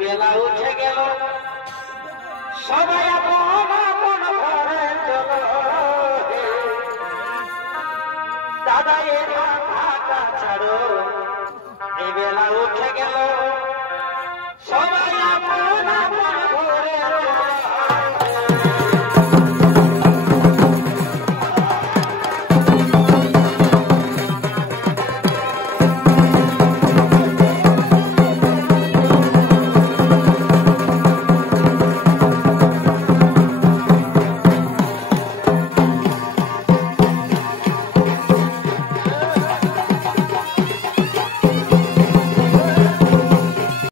বেলা উঠে গেল সবাই আপন আপন ঘরে চলো দাদা এ ঢাকা ছাড়ো এই বেলা উঠে গেল